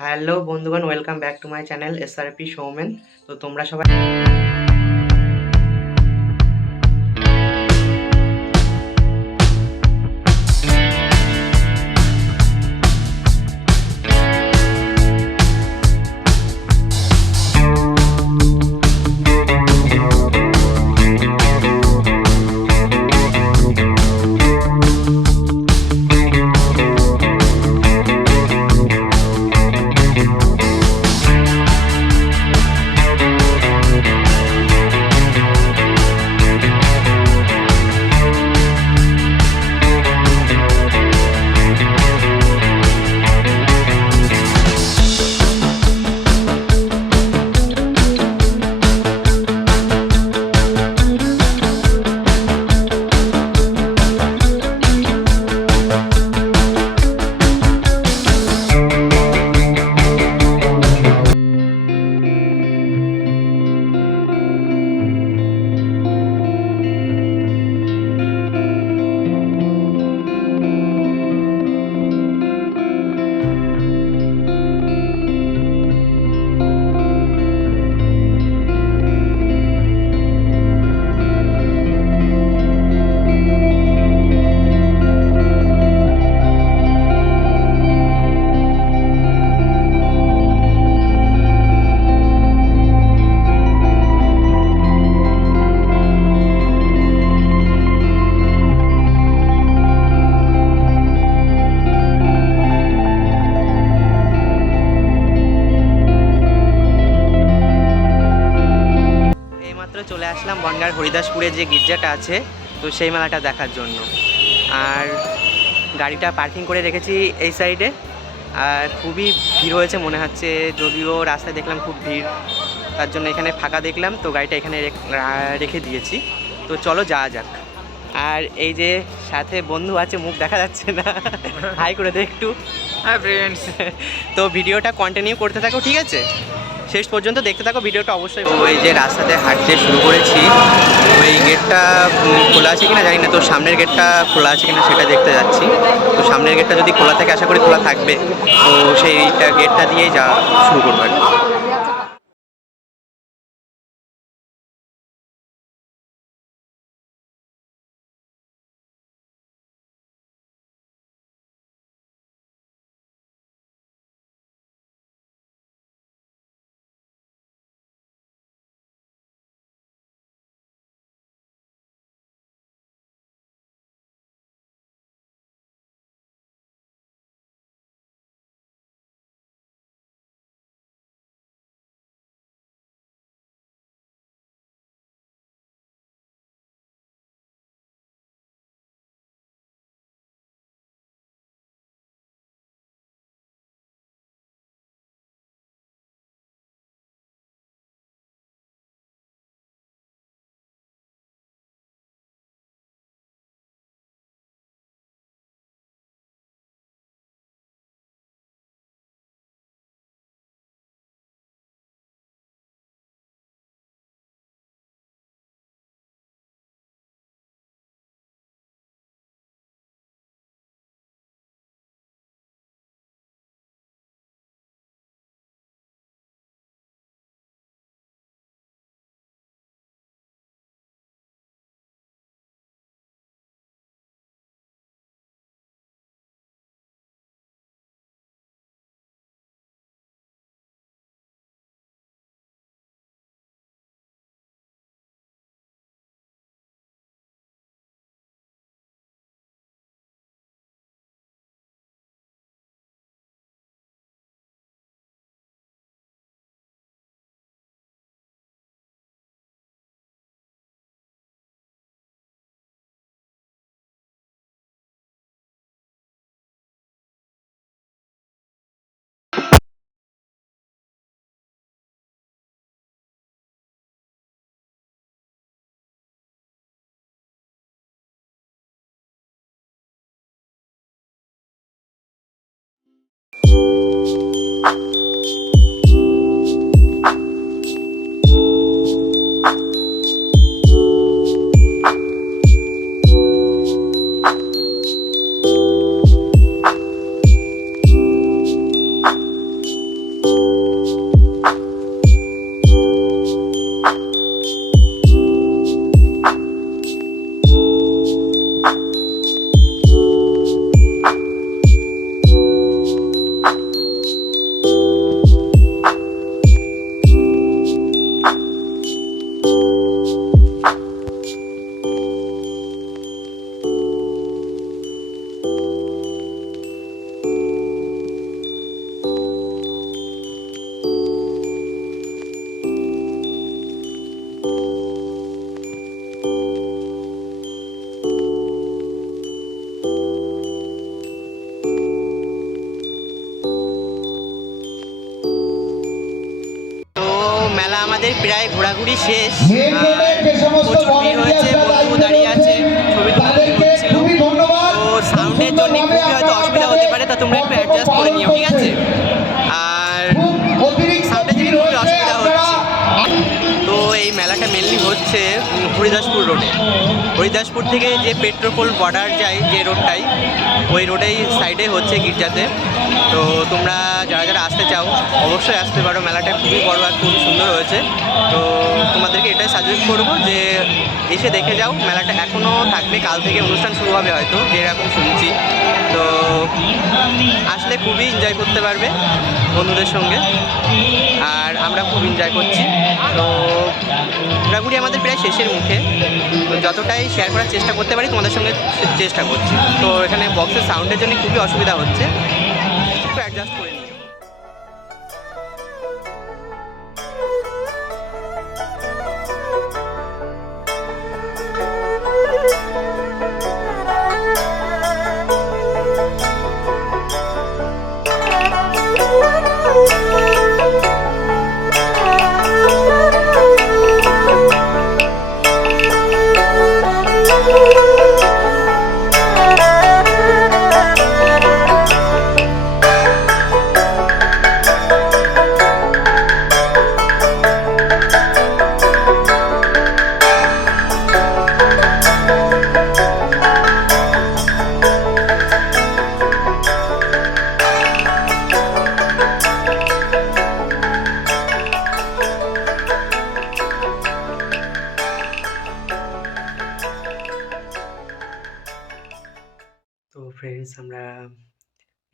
Hello বন্ধুগণ welcome back to my channel SRP Soumen তো তোমরা সবাই চলে আসলাম বনগার হরিদাসপুরে যে গির্জাটা আছে তো সেই মেলাটা দেখার জন্য। আর গাড়িটা পার্কিং করে রেখেছি এই সাইডে। আর খুবই ভিড় হয়েছে মনে হচ্ছে যদিও রাস্তায় দেখলাম খুব ভিড় তার জন্য এখানে ফাঁকা দেখলাম তো গাড়িটা এখানে রেখ- দিয়েছি। তো চলো যাওয়া যাক। আর এই যে সাথে বন্ধু আছে মুখ দেখা যাচ্ছে না। হাই করে দে একটু। হাই ফ্রেন্ডস তো ভিডিওটা কন্টিনিউ করতে থাকো ঠিক আছে? শেষ পর্যন্ত দেখতে থাকো, ভিডিওটা অবশ্যই ওই যে রাস্তাতে হাঁটতে শুরু করেছি, ওই গেটটা খোলা আছে কিনা জানি না, তো সামনের গেটটা খোলা আছে কিনা সেটা দেখতে যাচ্ছি তো সামনের গেটটা যদি খোলা থাকে, আশা করি খোলা থাকবে তো সেইটা গেটটা দিয়েই যাওয়া শুরু করব আর কি। আমাদের প্রায় ঘোরাঘুরি শেষ। প্রচুর ভিড় হয়েছে বন্ধু দাঁড়িয়ে আছে ছবি তো সাউন্ডের জন্য খুবই হয়তো অসুবিধা হতে পারে তা তোমরা একটু অ্যাডজাস্ট করে নিও ঠিক আছে? আর সাউন্ডের জন্য খুবই অসুবিধা হচ্ছে। তো এই মেলাটা মেনলি হচ্ছে হরিদাসপুর রোডে হরিদাসপুর থেকে যে পেট্রোপোল বর্ডার যায় যে রোডটাই ওই রোডেই সাইডে হচ্ছে গির্জাতে। তো তোমরা যারা যারা আসতে চাও, অবশ্যই আসতে পারো। মেলাটা খুবই বড় আর খুবই সুন্দর হয়েছে। তো তোমাদেরকে এটাই সাজেস্ট করব যে, এসে দেখে যাও। মেলাটা এখনও থাকবে। কাল থেকে অনুষ্ঠান শুরু হবে হয়তো, যেরকম শুনছি। তো আসলে খুবই এনজয় করতে পারবে বন্ধুদের সঙ্গে। আর আমরা খুব এনজয় করছি। তো ঘোরাঘুরি আমাদের প্রায় শেষের মুখে। যতটাই শেয়ার করার চেষ্টা করতে পারি, তোমাদের সঙ্গে চেষ্টা করছি। তো এখানে বক্সের সাউন্ডের জন্য খুবই অসুবিধা হচ্ছে। একটু অ্যাডজাস্ট করে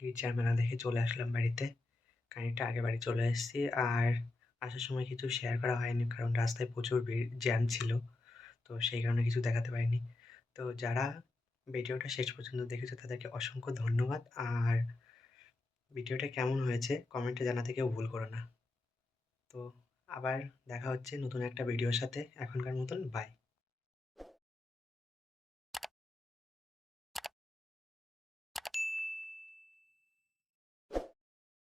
গির্জার মেলা দেখে চলে আসলাম বাড়িতে। খানিকটা আগে বাড়ি চলে এসেছি আর আসার সময় কিছু শেয়ার করা হয়নি কারণ রাস্তায় প্রচুর জ্যাম ছিল। তো সেই কারণে কিছু দেখাতে পারিনি। তো যারা ভিডিওটা শেষ পর্যন্ত দেখেছ তাদেরকে অসংখ্য ধন্যবাদ। আর ভিডিওটা কেমন হয়েছে কমেন্টে জানাতে কেউ ভুল করো না। তো আবার দেখা হচ্ছে নতুন একটা ভিডিওর সাথে। এখনকার মতন বাই